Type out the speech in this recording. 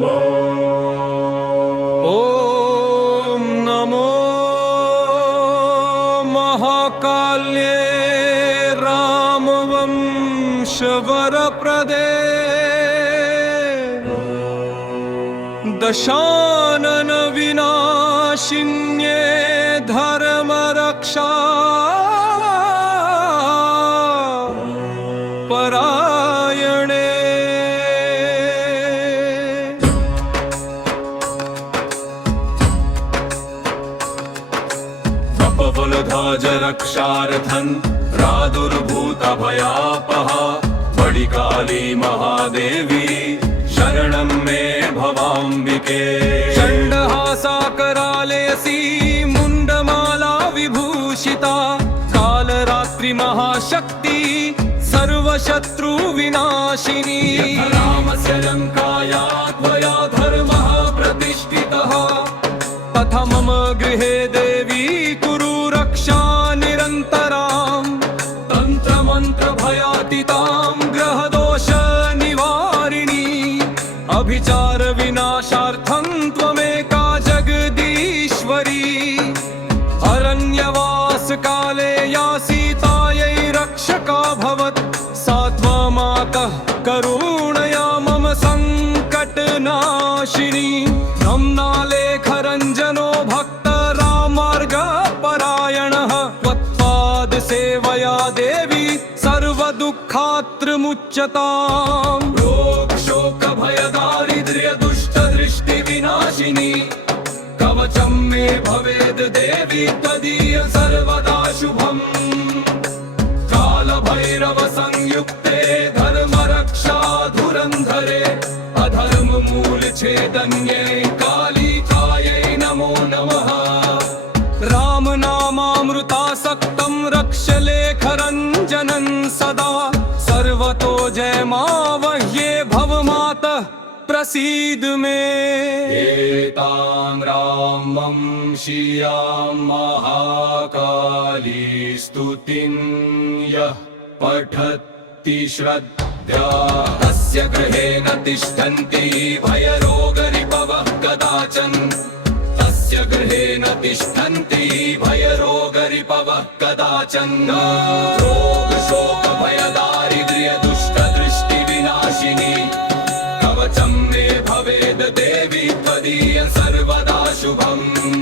ॐ नमो महाकाल्ये रामवंशवरप्रदे दशानन विनाशिन्ये धर्मरक्षा परायणे अपवलधाज रक्षार्थं प्रादुर्भूतभयापहा बडिकाली महादेवी शरणं मे भवाम्बिके। चण्डहासा करालयसी मुण्डमाला विभूषिता कालरात्रि महाशक्ति सर्वशत्रु विनाशिनी। रामस्य लङ्काया त्वया धर्मः प्रतिष्ठितः तथा मम गृहे देवी कुरु रक्षा निरन्तरां तन्त्रमन्त्रभयातीतां ग्रहदोष निवारिणी। अभिचार विनाशार्थं त्वमेका जगदीश्वरी अरण्यवास काले या सीतायै रक्षका भवत् सा त्वमातः करुणया मम सङ्कटनाशिनी। रम्नालेखरञ्जनो भक्त रामार्गपरायणः त्वत्पाद सेवया देवी सर्वदुःखात्रमुच्यताम्। रोगशोकभयदारिद्र्य दुष्टदृष्टिविनाशिनी कवचं मे भवेद् देवी त्वदीय सर्वदा शुभम्। कालभैरव संयुक्ते धर्मरक्षा धुरन्धरे अधर्ममूलछेदन्ये कालिकायै नमो नमः। रामनामामृतासक्तं रक्षलेखरञ्जनं सदा सर्वतो जयमावह्ये भवमातः प्रसीद मे। एतां रामवंशीयां महाकाली स्तुतिं यः पठति श्रद्धया तस्य गृहे न तिष्ठन्ति भयरोगरिपवः कदाचन। तस्य गृहे न तिष्ठन्ति भयरोगरिपवः कदाचन। रोगशोकभयदारिद्र्य दुष्टदृष्टिविनाशिनी कवचं मे भवेद् देवी त्वदीय सर्वदा शुभम्।